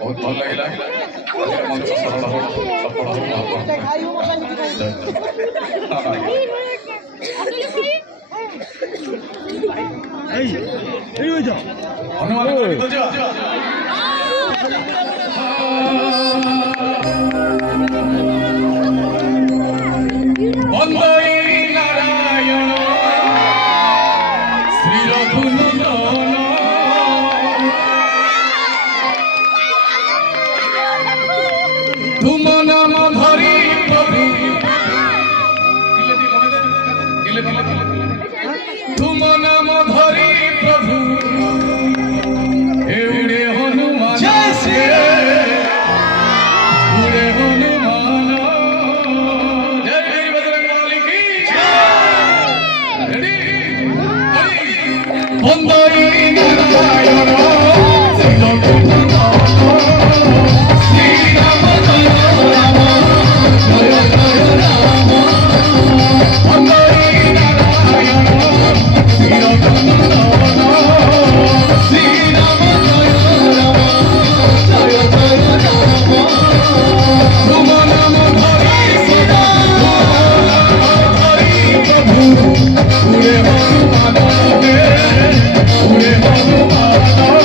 बहुत भल लगे मंच सरल हो सफल तुम नाम धरी प्रभु तुम नाम धरी प्रभु एवड़े हनुमान उड़े हनुमान जय बजरंगबली की रेडी वंदे नारायण उड़े हनुमान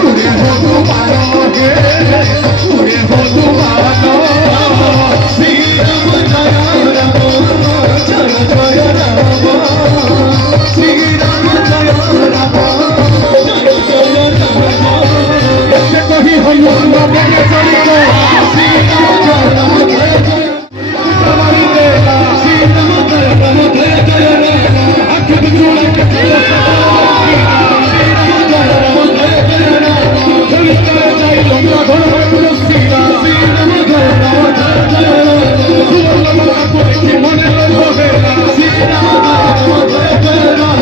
पूरे हो तुम्हारे पूरे हो तुम्हारा श्री राम जय राम जय जय राम श्री राम जय राम जय जय राम ऐसे कहीं हनुमान बने चलो श्री राम जय राम जय जय हमारी देना श्री राम जय राम जय जय राम आंखें बिछोड़ के चलो श्री राम जय राम जय जय राम चल चल जाई लोग घोड़ा घोड़ा श्री राम जय राम जय जय राम सुन लो को देखी मने लो होगा श्री राम जय जय राम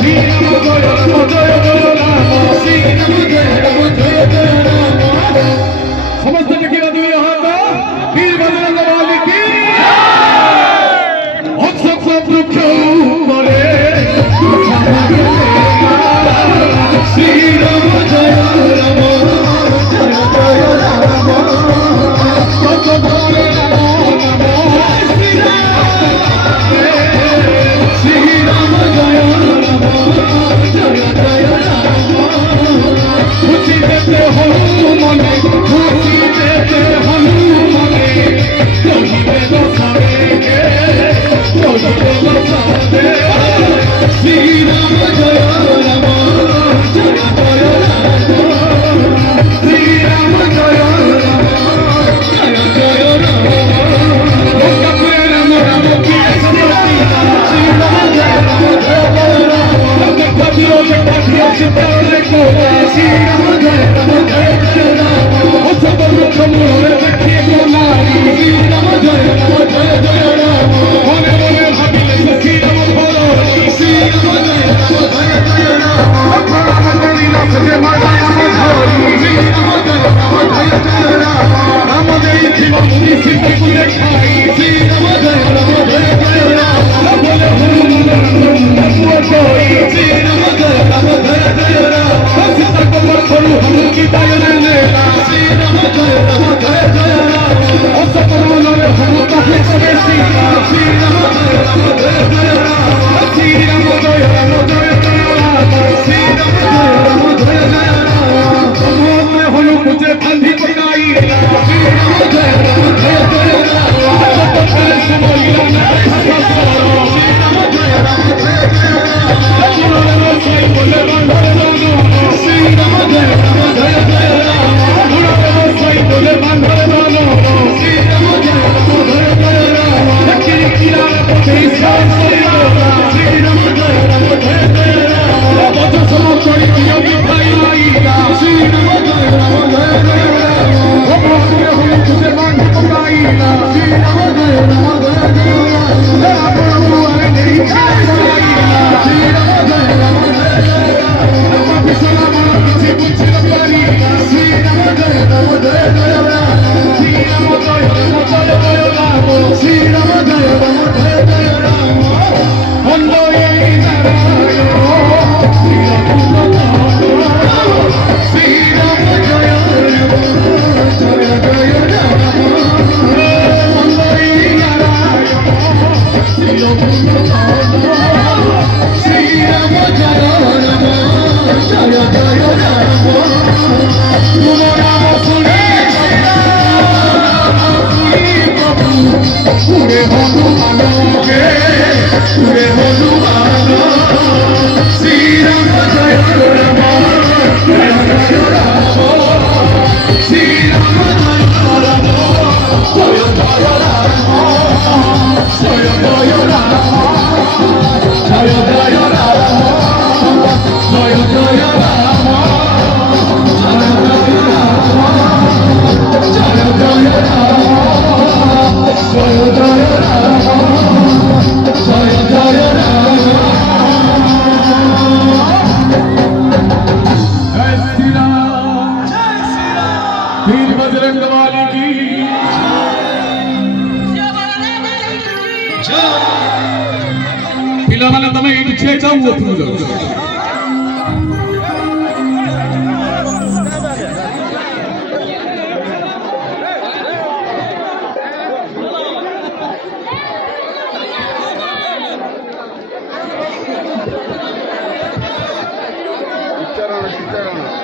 श्री राम जय राम जय जय राम श्री राम जय राम जय जय राम समस्त देखिए आदमी यहाँ का वीर बजरंग बली की अक्षर सब रुक्ष मरे श्री राम जय राम जय जय राम भक्त भोले नमो नमो श्री राम जय राम जय जय राम खुशी देते हो मने खुशी देते हो मने कोई बेदो सारे कोई बेदो सारे श्री राम जय राम जय जय राम श्री राम जय राम जय जय राम भक्त प्रेम राम की स्मृति श्री राम जय राम जय जय राम कथियों के कथियों से तेरे को श्री राम जय राम जय जय राम उस पर कमरे देखिए को नारी श्री राम जय जय राम होने होने भाभी श्री राम बोलो श्री राम जय जय राम खड़ा मंदिर नाथ के माता नाम धोरी श्री राम जय जय राम राम जय शिव मुनि सिद्ध को देखाई श्री राम जय जय राम बोले हनुमान कोई श्री राम जय जय राम सीता को मर करू हम की दायन लेला श्री राम जय जय राम उस परमल रे हम कहे करे सीता श्री राम जय जय राम श्री राम जय राम श्री राम जय राम भगवान ने हनु मुझे बंधी बनाई श्री राम जय जय राम तो फिर सुमैया ने श्री राम जय जय राम बोले बंधन श्री राम जय जय राम बोले बंधन श्री राम जय जय राम लक्ष्मी किरा श्री राम जय जय राम बज सम कोई योगी भाई आई श्री राम जय जय राम भगवान ने हम तुझे मांग पकाई श्री राम जय जय राम प्रभु आए नहीं श्री राम जय जय राम सलाम किसी कुछ न करी श्री राम जय जय राम श्री राम जय राम श्री राम जय जय राम वंदो ये नारायण श्री राम श्री राम जय राम वंदो ये नारायण श्री राम श्री राम जय राम जय जय राम तुम नाम सुने पूरे हनुमान के पूरे हनुमान श्री राम जय राम जय जय राम श्री राम जय राम जय जय राम जय जय राम जय जय राम जय जय राम वीर बजरंग वाली की पिलाମାନେ ତମେ ଏଇଠି ଠିଆ ହେଇଯାଅ ମୁଁ ଉପରକୁ ଯାଉଛି Cicerone.